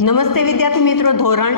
નમસ્તે વિદ્યાર્થી મિત્રો, ધોરણ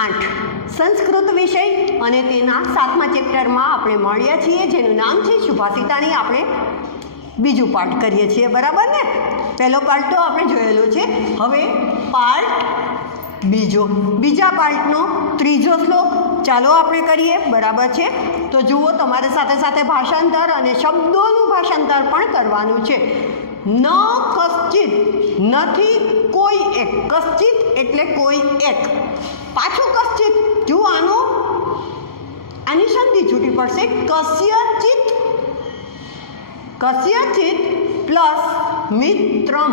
8 સંસ્કૃત વિષય અને તેના 7મા ચેપ્ટરમાં આપણે મળ્યા છીએ, જેનું નામ છે સુભાષિતાની. આપણે બીજું પાર્ટ કરીએ છીએ, બરાબર ને? પહેલો પાર્ટ તો આપણે જોયેલો છે. હવે પાર્ટ બીજા પાર્ટનો ત્રીજો શ્લોક ચાલો આપણે કરીએ, બરાબર છે? તો જુઓ, તમારે સાથે સાથે ભાષાંતર અને શબ્દોનું ભાષાંતર પણ કરવાનું છે. ન કશ્ચિત, નથી કોઈ એક. કશ્ચિત એટલે કોઈ એક. પાછું કશ્ચિત, જુઓ આની સંધિ છૂટી પડશે. કસ્યચિત, કસ્યચિત પ્લસ મિત્રમ.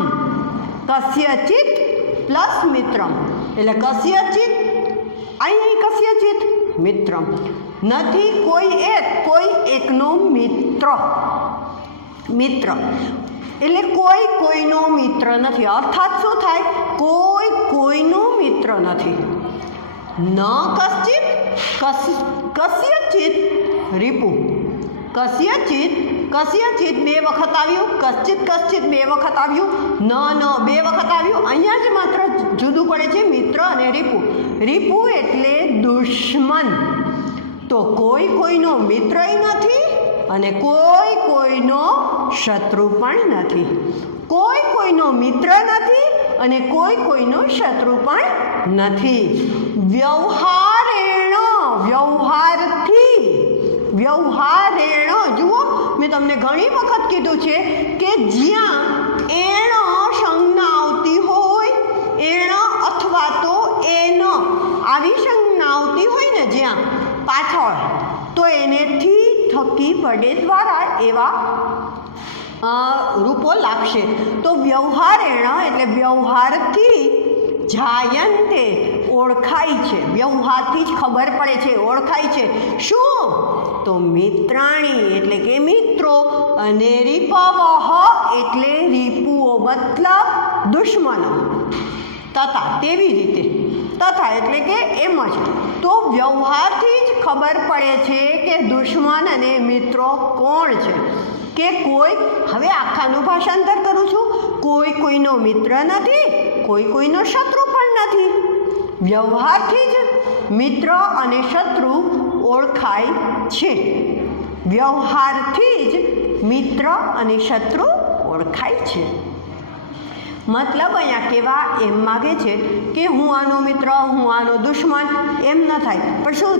કસ્યચિત પ્લસ મિત્રમ એટલે કસ્યચિત, અહીં કસ્યચિત મિત્રમ. નથી કોઈ એક, કોઈ એકનો મિત્ર. મિત્ર એટલે કોઈ કોઈનો મિત્ર નથી. અર્થાત શું થાય? કોઈ કોઈનો મિત્ર નથી. ન કશ્ચિત, કસ્યચિત રીપુ. કસ્યચિત, કસ્યચિત બે વખત આવ્યું. કશ્ચિત, કશ્ચિત બે વખત આવ્યું. ન બે વખત આવ્યું. અહીંયા જ માત્ર જુદું પડે છે મિત્ર અને રીપુ. રીપુ એટલે દુશ્મન. તો કોઈ કોઈનો મિત્રય નથી અને કોઈ કોઈનો શત્રુ પણ નથી. કોઈ કોઈનો મિત્ર નથી અને કોઈ કોઈનો શત્રુ પણ નથી. વ્યવહારેણ, વ્યવહારથી. વ્યવહારેણ, જુઓ મેં તમને ઘણી વખત કીધું છે કે જ્યાં એણ સંજ્ઞા આવતી હોય, એણ અથવા તો એન આવી સંજ્ઞા આવતી હોય ને જ્યાં પાછળ, તો એને થી થકી વડે દ્વારા એવા રૂપો લાગશે. તો વ્યવહારેણ એટલે વ્યવહારથી, જાયંતે ઓળખાય છે. વ્યવહારથી જ ખબર પડે છે, ઓળખાય છે. શું? તો મિત્રાણી એટલે કે મિત્રો, અને રીપવઃ એટલે રીપુઓ મતલબ દુશ્મનો. તથા તેવી રીતે, તથા એટલે કે એમ જ. તો વ્યવહારથી જ ખબર પડે છે કે દુશ્મન અને મિત્રો કોણ છે. કે કોઈ, હવે આખાનું ભાષાંતર કરું છું. કોઈ કોઈનો મિત્ર નથી, કોઈ કોઈનો શત્રુ પણ નથી. વ્યવહારથી જ મિત્ર અને શત્રુ ઓળખાય છે. વ્યવહારથી જ મિત્ર અને શત્રુ ઓળખાય છે. મતલબ અહીંયા કહેવા એમ માગે છે કે હું આનો મિત્ર, હું આનો દુશ્મન, એમ ન થાય. પણ શું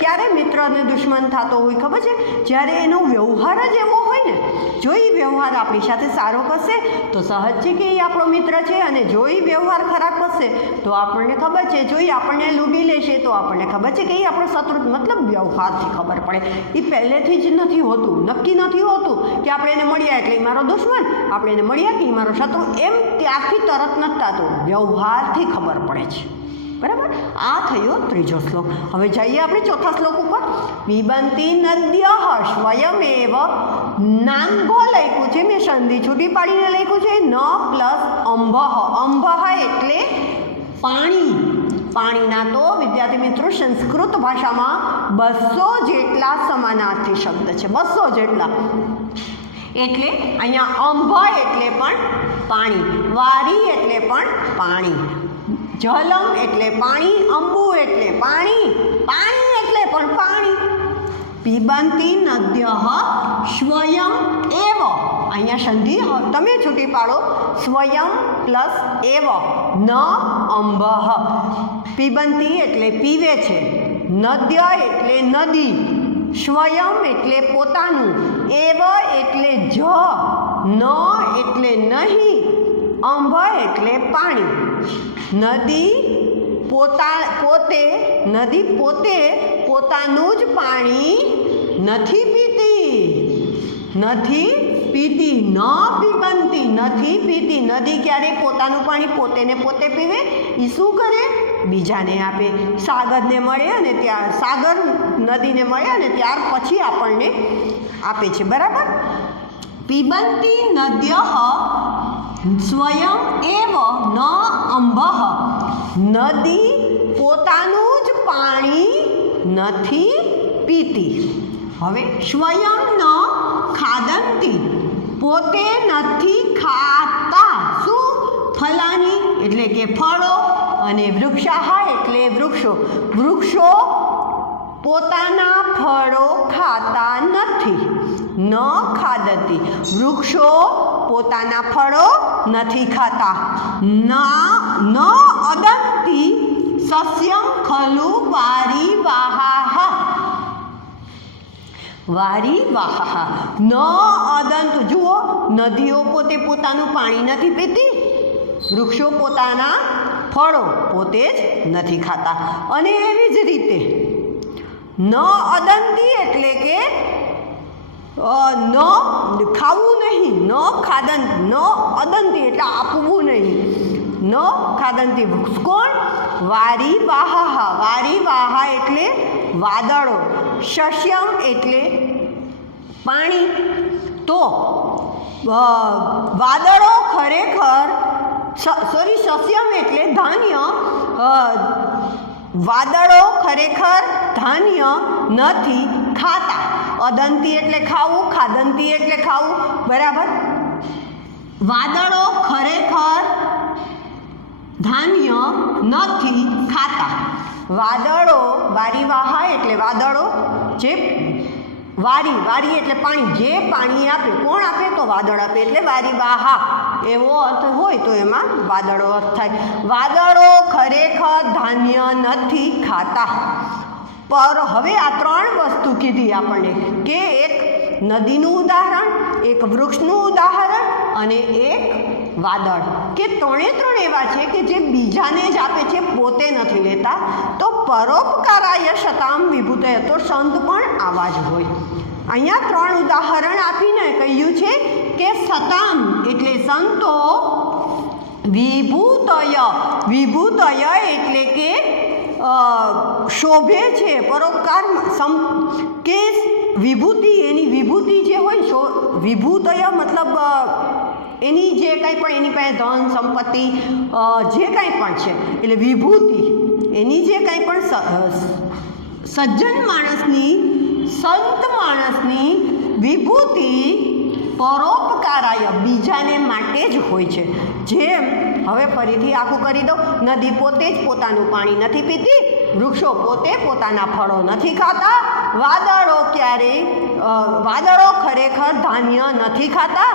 ક્યારે મિત્ર અને દુશ્મન થતો હોય ખબર છે? જ્યારે એનો વ્યવહાર જ એવો હોય ને. જો એ વ્યવહાર આપણી સાથે સારો કરશે તો સહજ છે કે એ આપણો મિત્ર છે, અને જો એ વ્યવહાર ખરાબ કરશે તો આપણને ખબર છે, જો એ આપણને લૂંટી લેશે તો આપણને ખબર છે કે એ આપણો શત્રુ. મતલબ વ્યવહારથી ખબર પડે. એ પહેલેથી જ નથી હોતું, નક્કી નથી હોતું કે આપણે એને મળ્યા એટલે એ મારો દુશ્મન, આપણે એને મળ્યા કે એ મારો શત્રુ, એમ ત્યારથી તરત નથી થતું. વ્યવહારથી ખબર પડે છે, બરાબર? આ થયો ત્રીજો શ્લોક. હવે જઈએ આપણે ચોથા શ્લોક ઉપર. પિબંતી નદ્યઃ સ્વયમેવ. નાંગો લખ્યું છે, મેં સંધિ છૂટી પાડીને લખ્યું છે. ન પ્લસ અંભઃ. અંભઃ એટલે પાણી. પાણીના તો વિદ્યાર્થી મિત્રો સંસ્કૃત ભાષામાં 200 જેટલા સમાનાર્થી શબ્દ છે. 200 જેટલા. એટલે અહીંયા અંભ એટલે પણ પાણી, વારી એટલે પણ પાણી, જલમ એટલે પાણી, અંબુ એટલે પાણી, પાણી એટલે પણ પાણી. પિબંતી નદ્યઃ સ્વયં એવ. અહીંયા સંધિ તમે છૂટી પાડો. સ્વયં પ્લસ એવ, ન અંબઃ. પિબંતી એટલે પીવે છે, નદ્ય એટલે નદી, સ્વયં એટલે પોતાનું, એવ એટલે જ, ન એટલે નહીં, અંભ એટલે પાણી. નદી પોતે પોતાનું જ પાણી નથી પીતી. નથી પીતી. ન પીબંતી, નથી પીતી. નદી ક્યારેક પોતાનું પાણી પોતે ને પોતે પીવે? એ શું કરે? બીજાને આપે. સાગરને મળે અને સાગર નદીને મળે અને ત્યાર પછી આપણને આપે છે, બરાબર? પિબંતી નદ્યઃ સ્વયં એવ ન અંભઃ. નદી પોતાનું જ પાણી નથી પીતી. હવે સ્વયં ન ખાદંતી, પોતે નથી ખાતા. શું? ફલાની એટલે કે ફળો અને વૃક્ષાહા એટલે વૃક્ષો. વૃક્ષો પોતાના ફળો ખાતા નથી. ન ખાદતી, વૃક્ષો પોતાના ફળો નથી ખાતા. ન અદંતી સસ્યમ ખલુ વારીવાહા. વારીવાહા ન અદંત. જુઓ, નદીઓ પોતે પોતાનું પાણી નથી પીતી, વૃક્ષો પોતાના ફળો પોતે જ નથી ખાતા. અને એવી જ રીતે ન અદંતી એટલે કે ન ખાવું નહીં, ન અદંતી એટલે આપવું નહીં. ન ખાદંતી વૃક્ષ કોણ? વારીવાહા. વારીવાહા એટલે વાદળો. શસ્યમ એટલે પાણી. તો વાદળો ખરેખર સસ્યમ એટલે ધાન્ય. વાદળો ખરેખર ધાન્ય નથી ખાતા. અદંતી એટલે ખાવું, ખાદંતી એટલે ખાવું, બરાબર. વાદળો ખરેખર ધાન્ય નથી ખાતા. વાદળો વારીવાહા એટલે વાદળો, જે વારી એટલે પાણી, જે પાણી આપે. કોણ આપે? તો વાદળ આપે, એટલે વારીવાહા એવો અર્થ હોય તો એમાં વાદળો અર્થ થાય. વાદળો ખરેખર ધાન્ય નથી ખાતા. પર હવે આ ત્રણ વસ્તુ કીધી આપણને, કે એક નદીનું ઉદાહરણ, એક વૃક્ષનું ઉદાહરણ અને એક વાદળ, કે ત્રણે એવા છે કે જે બીજાને જ આપે છે, પોતે નથી લેતા. તો પરોપકારાય સતામ વિભૂતય, તો સંત પણ આવા જ હોય. અહીંયા ત્રણ ઉદાહરણ આપીને કહ્યું છે કે સતામ એટલે સંતો, વિભૂતય એટલે કે શોભે છે પરોપકારમાં, કે વિભૂતિ, એની વિભૂતિ જે હોય, વિભૂતય મતલબ એની જે કંઈ પણ એની પાસે ધન સંપત્તિ જે કંઈ પણ છે, એટલે વિભૂતિ એની જે કંઈ પણ સજ્જન માણસની, સંત માણસની વિભૂતિ પરોપકારાય બીજાને માટે જ હોય છે. જેમ હવે ફરીથી આખું કરી દઉં. નદી પોતે જ પોતાનું પાણી નથી પીતી, વૃક્ષો પોતે પોતાના ફળો નથી ખાતા, વાદળો ખરેખર ધાન્ય નથી ખાતા,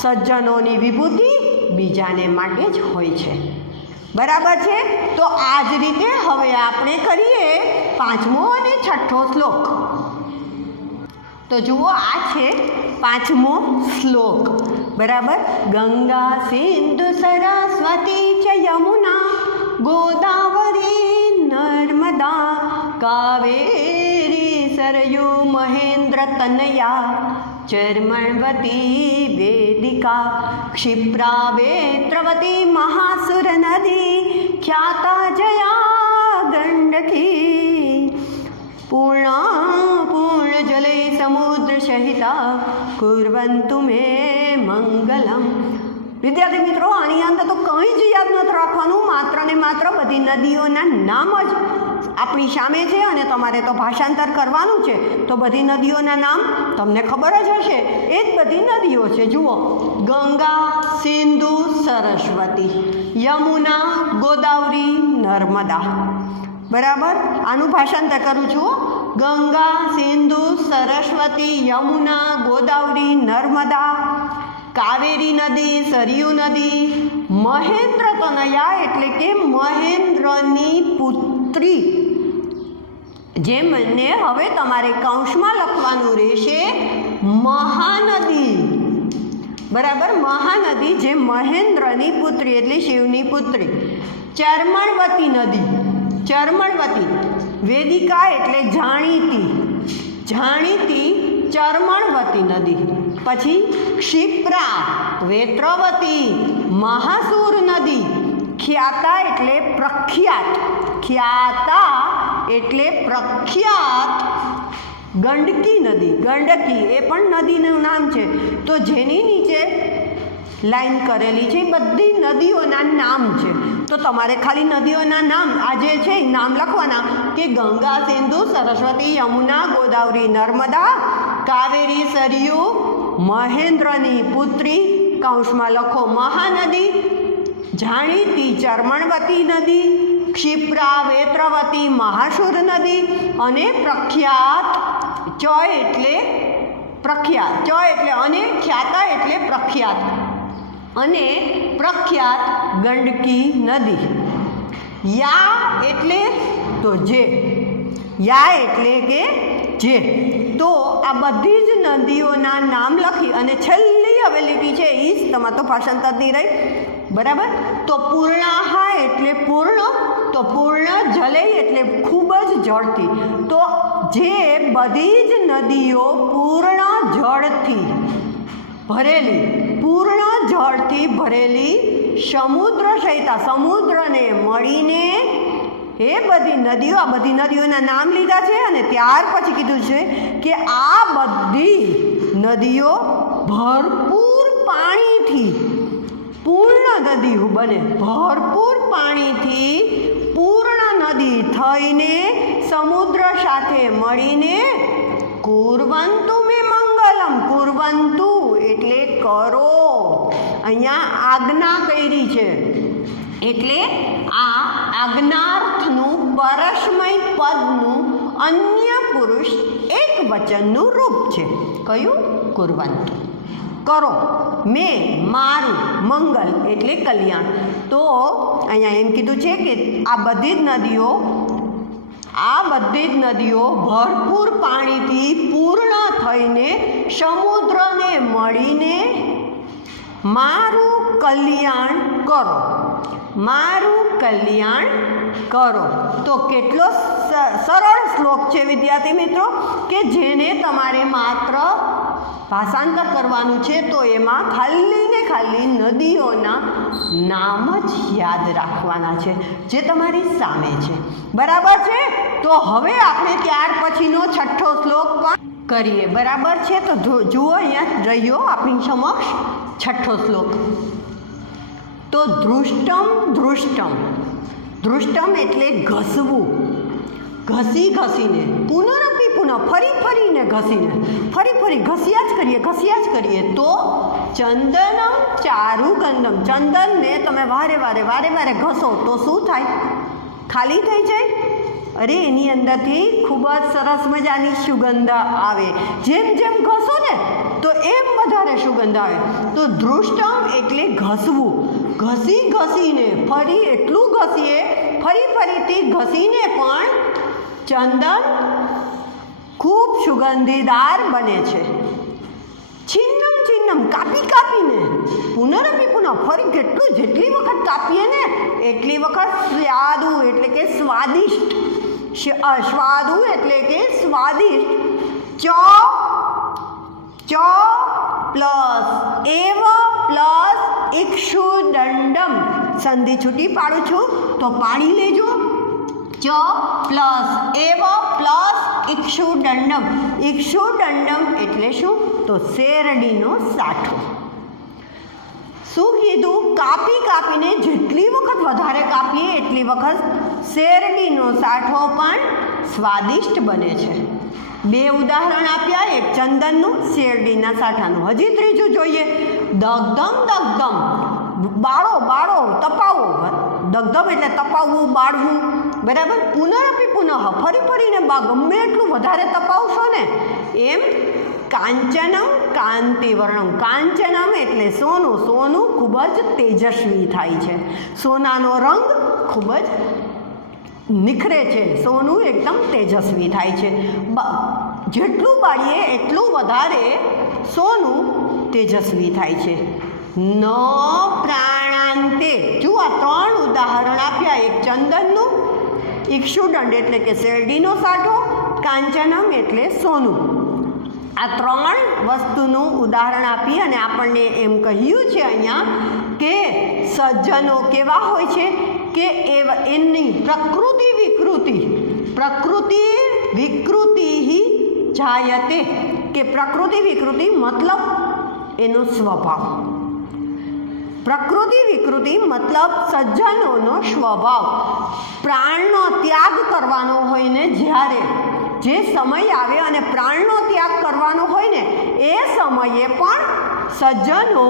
સજ્જનોની વિભૂતિ બીજાને માટે જ હોય છે. બરાબર છે? તો આ જ રીતે હવે આપણે કરીએ પાંચમો અને છઠ્ઠો શ્લોક. તો જુઓ, આ છે પાંચમો શ્લોક. બરાબર. ગંગા સિંધુ સરસ્વતી ચ યમુના ગોદાવરી નર્મદા કાવેરી સરયુ મહેન્દ્ર તનયા ચર્મણવતી વેદિકા ક્ષિપ્રા વેત્રવતી મહાસુર નદી ખ્યાતા જયા ગંડકી પૂર્ણ જલે સમુદ્ર સહિતા કુર્વંતુ મે મંગલમ. વિદ્યાર્થી મિત્રો, આની અંદર તો કંઈ જ યાદ નથી રાખવાનું, માત્ર ને માત્ર બધી નદીઓના નામ જ આપણી સામે છે અને તમારે તો ભાષાંતર કરવાનું છે. તો બધી નદીઓના નામ તમને ખબર જ હશે, એ જ બધી નદીઓ છે. જુઓ, ગંગા, સિંધુ, સરસ્વતી, યમુના, ગોદાવરી, નર્મદા. બરાબર. આનું ભાષાંતર કરું છું. ગંગા, સિંધુ, સરસ્વતી, યમુના, ગોદાવરી, નર્મદા, કાવેરી નદી, સરયુ નદી, મહેન્દ્ર તનયા એટલે કે મહેન્દ્રની પુત્રી. જેમને હવે તમારે કૌંસમાં લખવાનું રહેશે મહાનદી. બરાબર. મહાનદી જે મહેન્દ્રની પુત્રી એટલે શિવની પુત્રી. ચર્મણવતી નદી, ચર્મણવતી. વેદિકા એટલે જાણીતી ચર્મણવતી નદી. પછી ક્ષિપ્રા, વેત્રવતી, મહાસુર નદી. ખ્યાતા એટલે પ્રખ્યાત, ગંડકી નદી. ગંડકી એ પણ નદીનું નામ છે. તો જેની નીચે લાઈન કરેલી છે એ બધી નદીઓના નામ છે. તો તમારે ખાલી નદીઓના નામ આ જે છે એ નામ લખવાના, કે ગંગા, સિંધુ, સરસ્વતી, યમુના, ગોદાવરી, નર્મદા, કાવેરી, સરયુ, મહેન્દ્રની પુત્રી, કૌંસમાં લખો મહાનદી, જાણીતી ચર્મણવતી નદી, ક્ષિપ્રા વેત્રવતી મહાસુર નદી અને પ્રખ્યાત ચ એટલે પ્રખ્યાત, ચ એટલે અને, ખ્યાતા એટલે પ્રખ્યાત અને પ્રખ્યાત ગંડકી નદી. યા એટલે તો જે, યા એટલે કે જે. તો આ બધી જ નદીઓના નામ લખી અને છેલ્લી હવેલીટી છે એ જ તમારે તો ભાષાંતરની રહી, બરાબર. તો પૂર્ણાહા એટલે પૂર્ણ, તો પૂર્ણ જલય એટલે ખૂબ જ જળથી. તો જે બધી જ નદીઓ પૂર્ણ જળથી ભરેલી, પૂર્ણ જળથી ભરેલી સમુદ્ર સહિતા, સમુદ્રને મળીને એ બધી નદીઓ, આ બધી નદીઓના નામ લીધા છે અને ત્યાર પછી કીધું છે કે આ બધી નદીઓ ભરપૂર પાણીથી, પૂર્ણ નદી બને, ભરપૂર પાણીથી પૂર્ણ નદી થઈને સમુદ્ર સાથે મળીને કુર્વંતુ મે મંગલમ, કુર્વંતુ એટલે કરો, અહીંયા આજ્ઞા કરી છે એટલે આ આજ્ઞાર્થનું પરસ્મય પદનું અન્ય પુરુષ એક વચનનું રૂપ છે. કયું? કુર્વંતુ, કરો. મેં મારું, મંગલ એટલે કલ્યાણ. તો અહીંયા એમ કીધું છે કે આ બધી જ નદીઓ, આ બધી જ નદીઓ ભરપૂર પાણીથી પૂર્ણ થઈને સમુદ્રને મળીને મારું કલ્યાણ કરો, મારું કલ્યાણ કરો. તો કેટલો સરળ શ્લોક છે વિદ્યાર્થી મિત્રો, કે જેને તમારે માત્ર ભાષાંતર કરવાનું છે. તો એમાં ખાલી ને ખાલી નદીઓના નામ જ યાદ રાખવાના છે જે તમારી સામે છે, બરાબર છે. તો હવે આપણે ત્યાર પછીનો છઠ્ઠો શ્લોક પણ કરીએ, બરાબર છે. તો જુઓ અહીંયા રહ્યો આપણી સમક્ષ છઠ્ઠો શ્લોક. તો ધૃષ્ટમ ધૃષ્ટમ, ધૃષ્ટમ એટલે ઘસવું, ઘસી ઘસીને, પુનરપી પુનઃ ફરી ફરીને ઘસીને, ફરી ફરી ઘસ્યા જ કરીએ, ઘસ્યા જ કરીએ. તો ચંદનમ ચારુગંધમ, ચંદનને તમે વારે વારે ઘસો તો શું થાય? ખાલી થઈ જાય? અરે એની અંદરથી ખૂબ જ સરસ મજાની સુગંધ આવે. જેમ જેમ ઘસો ને તો એમ વધારે સુગંધ આવે. તો ધૃષ્ટમ એટલે ઘસવું, ઘસી ઘસીને, ફરી એટલું ઘસીએ, ફરી ફરીથી ઘસીને પણ ચંદન ખૂબ સુગંધીદાર બને છે. છિન્નમ છિન્નમ, કાપી કાપીને, પુનરપી પુનઃ, ફરી જેટલી વખત કાપીએ ને એટલી વખત સ્વાદુ એટલે કે સ્વાદિષ્ટ, સ્વાદુ એટલે કે સ્વાદિષ્ટ. ચ પ્લસ એવ પ્લસ ઇક્ષુદંડમ, સંધિ છૂટી પાડું છું તો પાડી લેજો. ચ પ્લસ એવ પ્લસ ઇક્ષુદંડમ, ઇક્ષુદંડમ એટલે શું? તો શેરડીનો સાઠો. શું કીધું? કાપી કાપીને જેટલી વખત વધારે કાપીએ એટલી વખત શેરડીનો સાઠો પણ સ્વાદિષ્ટ બને છે. બે ઉદાહરણ આપ્યા, એક ચંદનનું, શેરડીના સાઠાનું. હજી ત્રીજું જોઈએ. દગ્ધમ દગ્ધમ, બાળો બાળો, તપાવો. દગ્ધમ એટલે તપાવવું, બાળવું, બરાબર. પુનરપી પુનઃ, ફરી ફરીને ગમે એટલું વધારે તપાવશો ને એમ. કાંચનમ કાંતિવર્ણમ, કાંચનમ એટલે સોનું, સોનું ખૂબ જ તેજસ્વી થાય છે. સોનાનો રંગ ખૂબ જ નિખરે છે, સોનું એકદમ તેજસ્વી થાય છે. જેટલું બાળીએ એટલું વધારે સોનું તેજસ્વી થાય છે. ન પ્રાણાંતે, જો આ ત્રણ ઉદાહરણ આપ્યા, એક ચંદનનું, ઇક્ષુદંડ એટલે કે શેરડીનો સાઠો, કાંચનમ એટલે સોનું. આ ત્રણ વસ્તુનું ઉદાહરણ આપી અને આપણને એમ કહ્યું છે અહીંયા કે સજ્જનો કેવા હોય છે કે એની પ્રકૃતિ વિકૃતિ જાયતે, કે પ્રકૃતિ વિકૃતિ મતલબ એનો સ્વભાવ, પ્રકૃતિ વિકૃતિ મતલબ સજ્જનોનો સ્વભાવ. પ્રાણનો ત્યાગ કરવાનો હોય ને, જ્યારે જે સમય આવે અને પ્રાણનો ત્યાગ કરવાનો હોય ને એ સમયે પણ સજ્જનો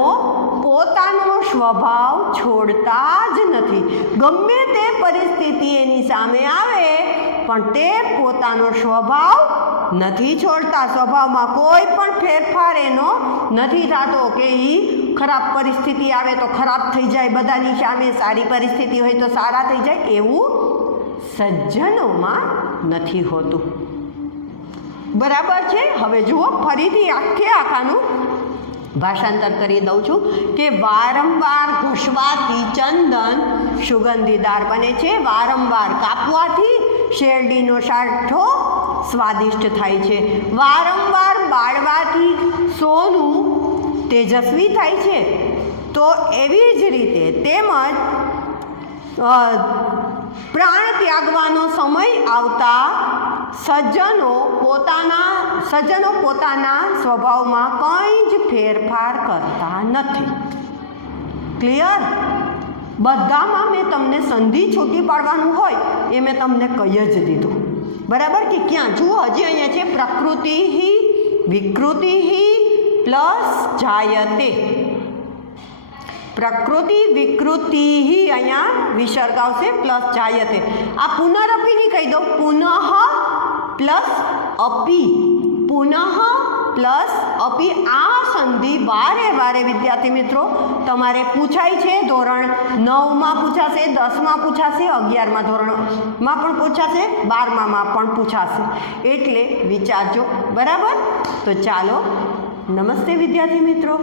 પોતાનો સ્વભાવ છોડતા જ નથી. ગમે તે પરિસ્થિતિ એની સામે આવે પણ તે પોતાનો સ્વભાવ નથી છોડતા. સ્વભાવમાં કોઈ પણ ફેરફાર એનો નથી થતો કે એ ખરાબ પરિસ્થિતિ આવે તો ખરાબ થઈ જાય બધાની સામે, સારી પરિસ્થિતિ હોય તો સારા થઈ જાય, એવું સજ્જનોમાં નથી હોતું. બરાબર છે. હવે જુઓ ફરીથી આખાનું ભાષાંતર કરી દઉં છું કે વારંવાર ઘસવાથી ચંદન સુગંધીદાર બને છે. વારંવાર કાપવાથી શેરડીનો સાઠો સ્વાદિષ્ટ થાય છે. વારંવાર બાળવાથી સોનું તેજસ્વી થાય છે. તો એવી જ રીતે તેમજ પ્રાણ ત્યાગવાનો સમય આવતા સજ્જનો પોતાના સ્વભાવમાં કંઈ જ ફેરફાર કરતા નથી. ક્લિયર? બધામાં મેં તમને સંધિ છૂટી પાડવાનું હોય એ મેં તમને કહી જ દીધું. બરાબર કે ક્યાં? જુઓ હજી અહીંયા છે પ્રકૃતિ વિકૃતિ પ્લસ જાયતે. પ્રકૃતિ વિકૃતિ અહીંયા વિસર્ગ આવશે પ્લસ જાયતે. આ પુનરઅપીની કહી દો. પુનઃ પ્લસ અપી, પુનઃ પ્લસ અપી. આ સંધિ વારે વારે વિદ્યાર્થી મિત્રો તમારે પૂછાય છે. ધોરણ 9માં પૂછાશે, 10માં પૂછાશે, 11મા ધોરણમાં પણ પૂછાશે, 12મામાં પણ પૂછાશે. એટલે વિચારજો. બરાબર? તો ચાલો, નમસ્તે વિદ્યાર્થી મિત્રો.